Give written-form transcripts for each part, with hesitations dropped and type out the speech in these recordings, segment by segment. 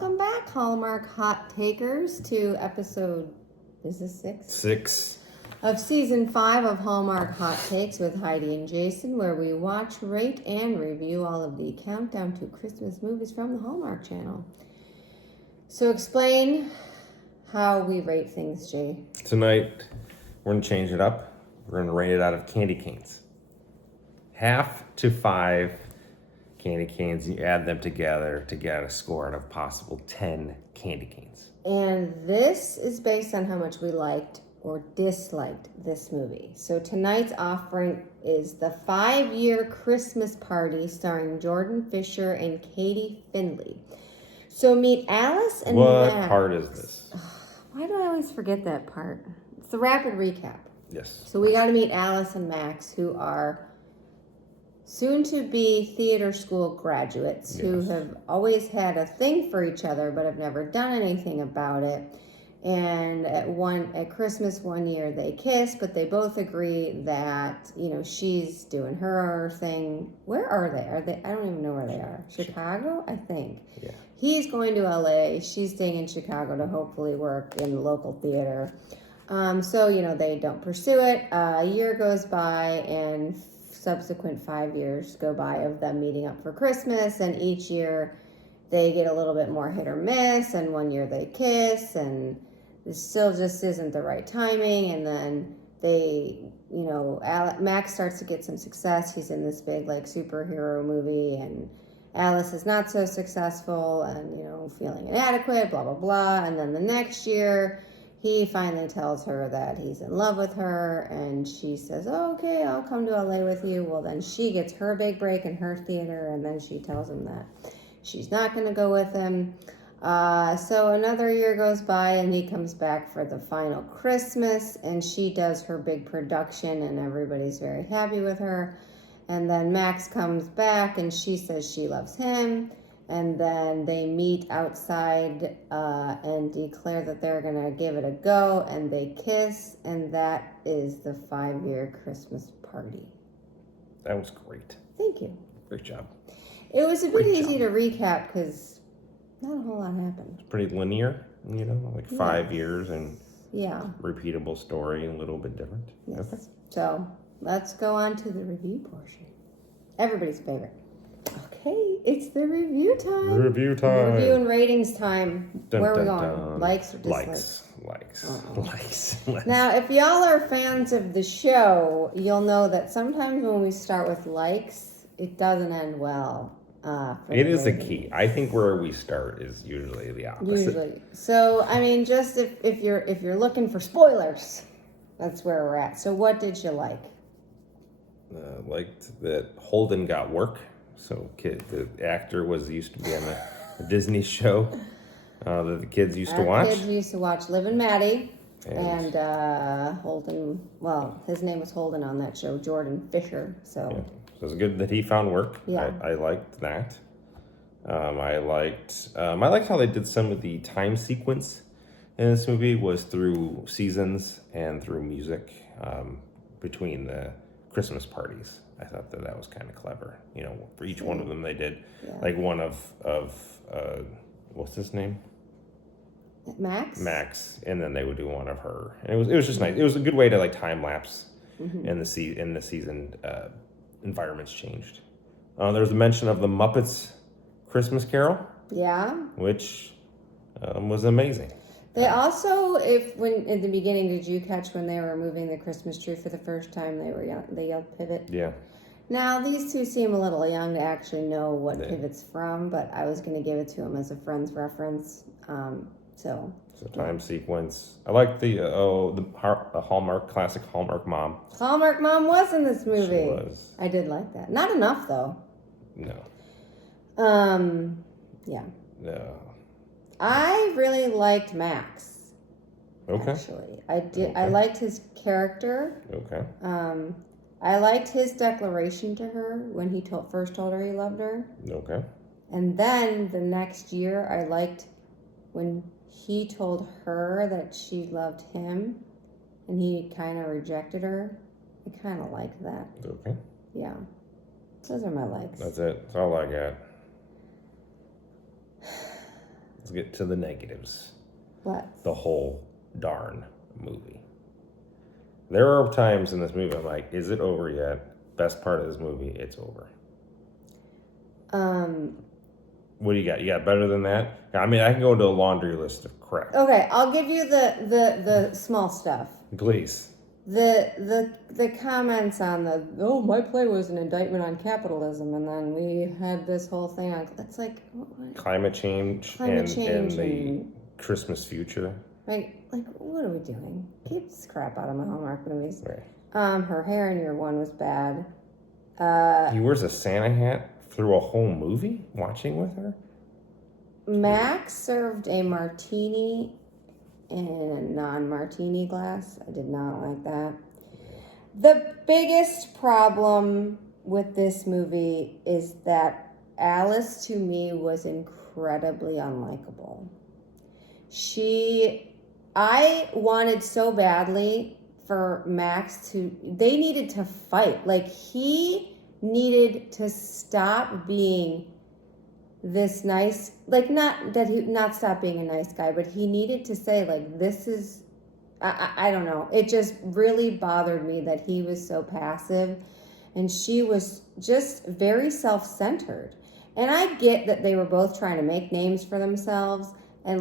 Welcome back, Hallmark Hot Takers, to episode, is this 6? 6. Of season 5 of Hallmark Hot Takes with Heidi and Jason, where we watch, rate, and review all of the countdown to Christmas movies from the Hallmark Channel. So explain how we rate things, Jay. Tonight, we're going to change it up. We're going to rate it out of candy canes. 1/2 to 5 candy canes. You add them together to get a score out of possible 10 candy canes. And this is based on how much we liked or disliked this movie. So tonight's offering is the 5-year Christmas Party starring Jordan Fisher and Katie Findley. So meet Alice and What Max. part is this? Why do I always forget that part? It's the rapid recap. Yes. So we got to meet Alice and Max, who are soon-to-be theater school graduates who have always had a thing for each other but have never done anything about it. And at Christmas one year they kiss, but they both agree that, she's doing her thing. Where are they? I don't even know where they are. Chicago, I think. Yeah. He's going to LA. She's staying in Chicago to hopefully work in the local theater. So, they don't pursue it. A year goes by and subsequent 5 years go by of them meeting up for Christmas, and each year they get a little bit more hit or miss, and one year they kiss, and it still just isn't the right timing, and then they, Max starts to get some success. He's in this big, superhero movie, and Alice is not so successful and, feeling inadequate, blah, blah, blah, and then the next year he finally tells her that he's in love with her, and she says, oh, okay, I'll come to LA with you. Well, then she gets her big break in her theater, and then she tells him that she's not going to go with him. So another year goes by, and he comes back for the final Christmas, and she does her big production, and everybody's very happy with her. And then Max comes back, and she says she loves him. And then they meet outside and declare that they're going to give it a go, and they kiss, and that is the 5-year Christmas party. That was great. Thank you. Great job. It was a bit easy to recap because not a whole lot happened. It's pretty linear, 5 years and repeatable story, a little bit different. Yes. Okay. So let's go on to the review portion. Everybody's favorite. Okay, it's the review time. Review time. Review and ratings time. Dun, Where are we dun, going? dun. Likes or dislikes? Likes. Now, if y'all are fans of the show, you'll know that sometimes when we start with likes, it doesn't end well. It is a key. I think where we start is usually the opposite. Usually. So, just if you're looking for spoilers, that's where we're at. So, what did you like? Liked that Holden got work. So, the actor used to be on a Disney show that the kids used to watch. Kids used to watch Liv and Maddie, and Holden. Well, his name was Holden on that show, Jordan Fisher. So it's good that he found work. Yeah, I liked that. I liked how they did some of the time sequence in this movie was through seasons and through music between the Christmas parties. I thought that was kind of clever. For each one of them they did like one of what's his name? Max, and then they would do one of her. And it was just nice. It was a good way to time lapse in the season environments changed. There was a mention of the Muppets Christmas Carol. Yeah. Which was amazing. They also, when in the beginning, did you catch when they were moving the Christmas tree for the first time? They yelled pivot. Yeah. Now these two seem a little young to actually know what pivot's from, but I was going to give it to them as a friend's reference. So time sequence. I like the Hallmark classic Hallmark mom. Hallmark mom was in this movie. She was. I did like that. Not enough though. No. Yeah. No. I really liked Max. Okay. Actually, I did. Okay. I liked his character. Okay. I liked his declaration to her when he first told her he loved her. Okay. And then the next year, I liked when he told her that she loved him, and he kind of rejected her. I kind of liked that. Okay. Yeah. Those are my likes. That's it. That's all I got. let's get to the negatives. What? The whole darn movie. There are times in this movie I'm like, is it over yet? Best part of this movie, it's over. What do you got? You got better than that? I mean, I can go into a laundry list of crap. Okay, I'll give you the small stuff. Please. The comments on my play was an indictment on capitalism, and then we had this whole thing on. It's like what? Climate change and the Christmas future. Like what are we doing? Keep this crap out of my Hallmark movies. Right. Her hair in year one was bad. He wears a Santa hat through a whole movie watching with her? Max served a martini in a non-martini glass. I did not like that. The biggest problem with this movie is that Alice, to me, was incredibly unlikable. I wanted so badly for Max they needed to fight. Like, he needed to stop being this nice, like, not stop being a nice guy, but he needed to say, like, this is, I don't know. It just really bothered me that he was so passive and she was just very self-centered. And I get that they were both trying to make names for themselves and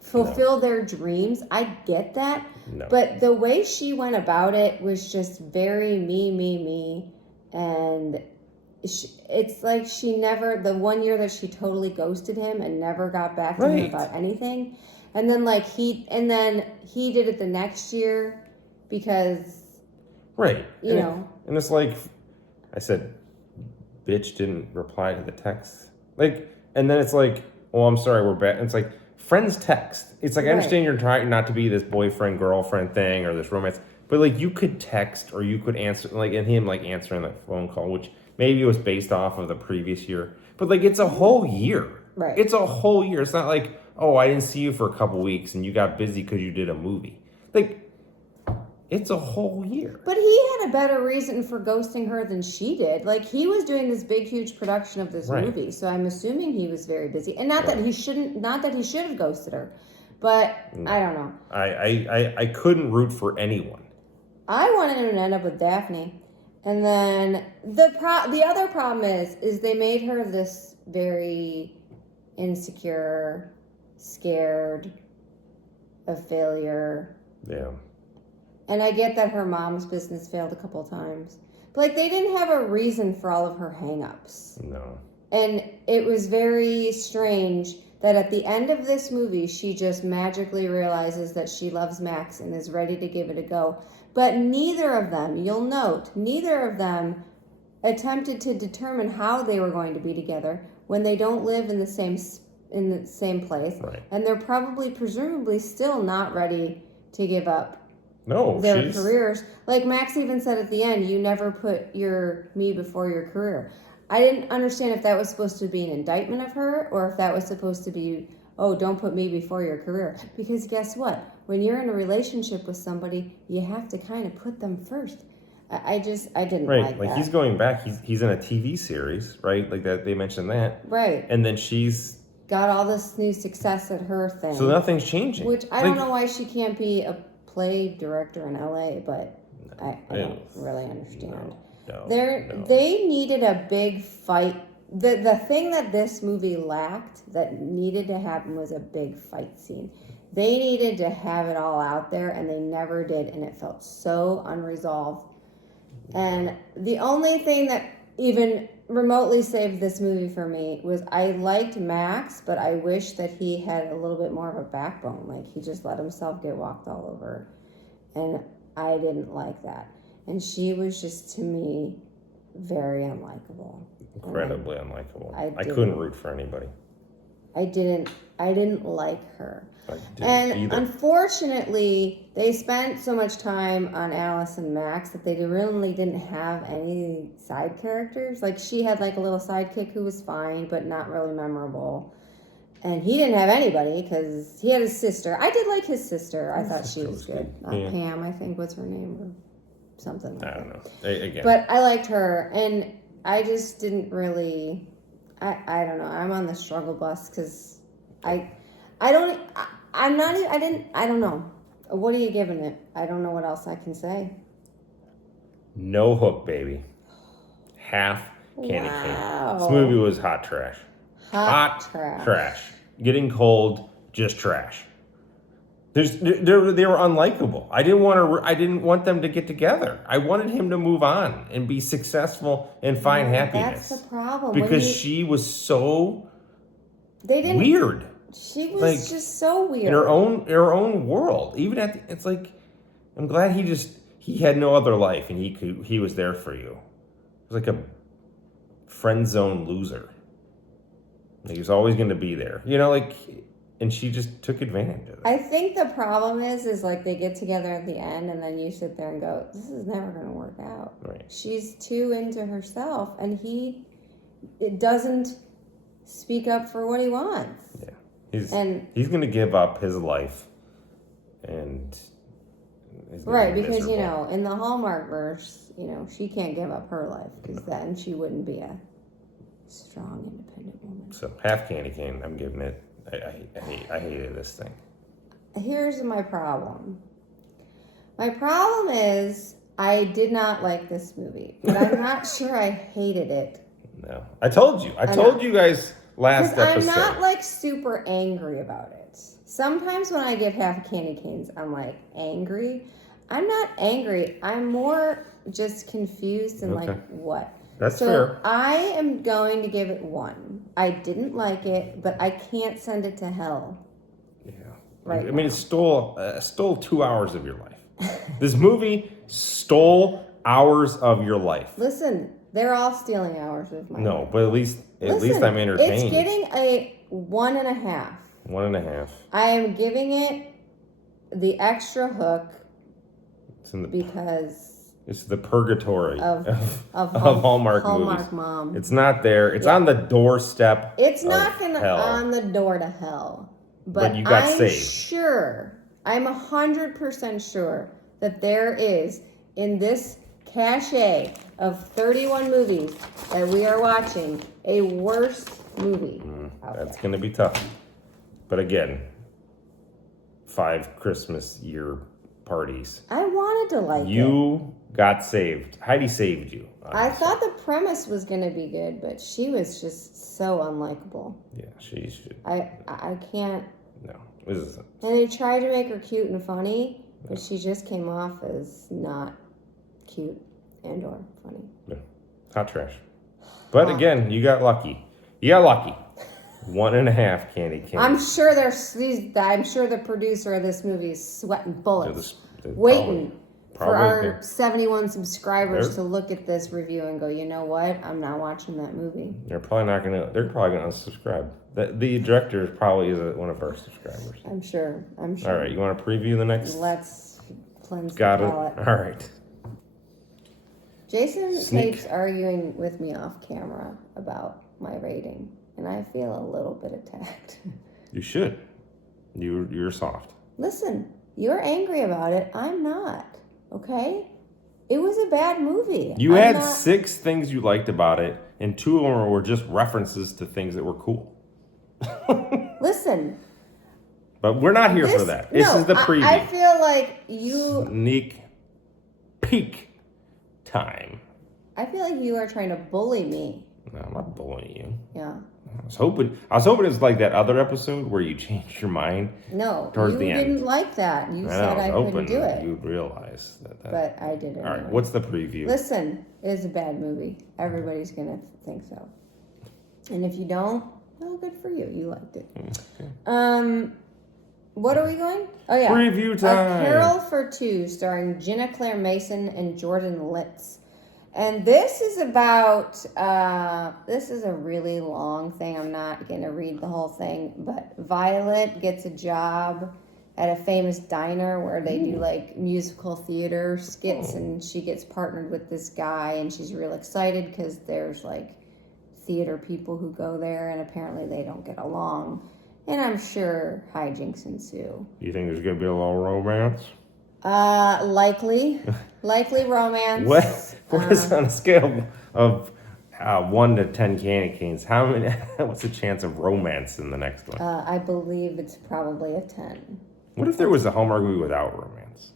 fulfill their dreams. I get that. No. But the way she went about it was just very me. And it's like she never, the one year that she totally ghosted him and never got back to him about anything. And then he did it the next year because, right. You know. And it's like, I said, bitch didn't reply to the text. Like, and then it's like, oh, I'm sorry, we're back. It's like, friends text. It's like, I understand you're trying not to be this boyfriend, girlfriend thing or this romance, but like you could text or you could answer, like, and him like answering that phone call, which maybe it was based off of the previous year, but like it's a whole year. Right. It's a whole year. It's not like, oh, I didn't see you for a couple weeks and you got busy because you did a movie. Like, it's a whole year. But he had a better reason for ghosting her than she did. Like, he was doing this big, huge production of this movie, so I'm assuming he was very busy. And not that he should have ghosted her, but I don't know. I couldn't root for anyone. I wanted him to end up with Daphne. And then the other problem is they made her this very insecure, scared, a failure. Yeah. And I get that her mom's business failed a couple times. But, like, they didn't have a reason for all of her hang-ups. No. And it was very strange that at the end of this movie, she just magically realizes that she loves Max and is ready to give it a go. But neither of them, you'll note, attempted to determine how they were going to be together when they don't live in the same place. Right. And they're presumably still not ready to give up their careers. Like Max even said at the end, you never put me before your career. I didn't understand if that was supposed to be an indictment of her or if that was supposed to be, oh, don't put me before your career. Because guess what? When you're in a relationship with somebody, you have to kind of put them first. I didn't like that. Like he's going back. He's in a TV series, right? Like that they mentioned that. Right. And then she's got all this new success at her thing. So nothing's changing. Which I don't know why she can't be a play director in LA, but I don't really understand. They needed a big fight. The thing that this movie lacked that needed to happen was a big fight scene. They needed to have it all out there, and they never did, and it felt so unresolved. And the only thing that even remotely saved this movie for me was I liked Max, but I wish that he had a little bit more of a backbone. Like, he just let himself get walked all over. And I didn't like that. And she was just, to me, very unlikable. Incredibly unlikable. I couldn't root for anybody. I didn't like her. I didn't And either. Unfortunately, they spent so much time on Alice and Max that they really didn't have any side characters. Like, she had like a little sidekick who was fine, but not really memorable. And he didn't have anybody because he had his sister. I did like his sister. I thought she was good. Pam, I think, was her name or something like that. I don't know. Again. But I liked her, and I just didn't really I don't know. I'm on the struggle bus because I don't. I'm not. I don't know. What are you giving it? I don't know what else I can say. No hook, baby. Half candy cane. This movie was hot trash. Hot trash. Getting cold, just trash. They were unlikable. I didn't want them to get together. I wanted him to move on and be successful and find happiness. That's the problem. Because she was so weird. She was just so weird in her own world. Even it's like, I'm glad he had no other life and he was there for you. It was like a friend zone loser. He was always going to be there, and she just took advantage of it. I think the problem is like they get together at the end and then you sit there and go, this is never going to work out. Right. She's too into herself and it doesn't speak up for what he wants. Yeah. He's going to give up his life and right, because in the Hallmark verse, she can't give up her life because then she wouldn't be a strong, independent woman. So half candy cane, I'm giving it. I hated this thing. Here's my problem. My problem is I did not like this movie, but I'm not sure I hated it. No, I told you. I told you guys last episode. I'm not like super angry about it. Sometimes when I give half candy canes, I'm like angry. I'm not angry. I'm more just confused and like what. That's fair. I am going to give it 1. I didn't like it, but I can't send it to hell. Yeah. Right. I mean, it stole 2 hours of your life. This movie stole hours of your life. Listen, they're all stealing hours of my life. No, but at least I'm entertained. It's getting a 1.5. 1.5. I am giving it the extra hook because it's the purgatory of Hallmark movies. Mom. It's not there. It's on the doorstep. It's not on the door to hell. But you got saved. I'm 100% sure that there is in this cachet of 31 movies that we are watching a worse movie. That's going to be tough. But again, 5 Christmas year parties. I wanted to like it. You got saved. Heidi saved you. I thought the premise was going to be good, but she was just so unlikable. Yeah, she should. I can't. No. This is. And they tried to make her cute and funny, but she just came off as not cute and or funny. Yeah. Hot trash. But again, you got lucky. 1.5 candy canes. I'm sure the producer of this movie is sweating bullets, waiting for our 71 subscribers to look at this review and go, you know what? I'm not watching that movie. They're probably gonna unsubscribe. The director probably is one of our subscribers. I'm sure. All right, you want to preview the next? Let's cleanse Got the it. palate. All right. Jason keeps arguing with me off camera about my rating, and I feel a little bit attacked. You should. You're soft. Listen, you're angry about it. I'm not. Okay? It was a bad movie. You had 6 things you liked about it, and 2 of them were just references to things that were cool. Listen. But we're not here for that. This is the preview. I feel like you... Sneak peek time. I feel like you are trying to bully me. No, I'm not bullying you. Yeah. I was hoping it was like that other episode where you changed your mind. No, towards the end. You didn't like that. You said I couldn't do it. You'd realize that. But I didn't. All right, what's the preview? Listen, it is a bad movie. Everybody's gonna think so. And if you don't, well, good for you. You liked it. Okay. What are we going? Oh yeah. Preview time. A Carol for Two, starring Jenna Claire Mason and Jordan Litz. And this is about, this is a really long thing. I'm not going to read the whole thing. But Violet gets a job at a famous diner where they do like musical theater skits. And she gets partnered with this guy. And she's real excited because there's like theater people who go there. And apparently they don't get along. And I'm sure hijinks ensue. You think there's going to be a little romance? Likely romance. What is on a scale of 1 to 10 candy canes, how many? What's the chance of romance in the next one? I believe it's probably a 10. What if there was a Hallmark movie without romance?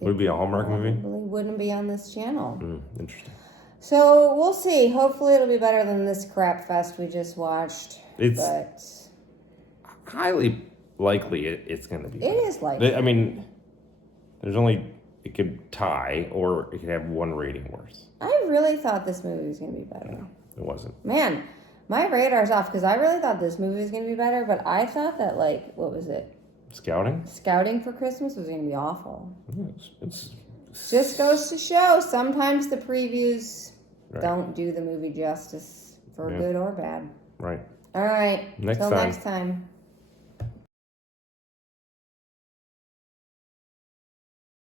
Would it be a Hallmark movie? Probably wouldn't be on this channel. Interesting. So we'll see. Hopefully it'll be better than this crap fest we just watched. But highly likely it's going to be. It is likely. I mean, it could tie or it could have one rating worse. I really thought this movie was going to be better. No, it wasn't. Man, my radar's off because I really thought this movie was going to be better, but I thought that, like, what was it? Scouting for Christmas was going to be awful. It's just goes to show sometimes the previews don't do the movie justice for good or bad. Right. All right. Till next time.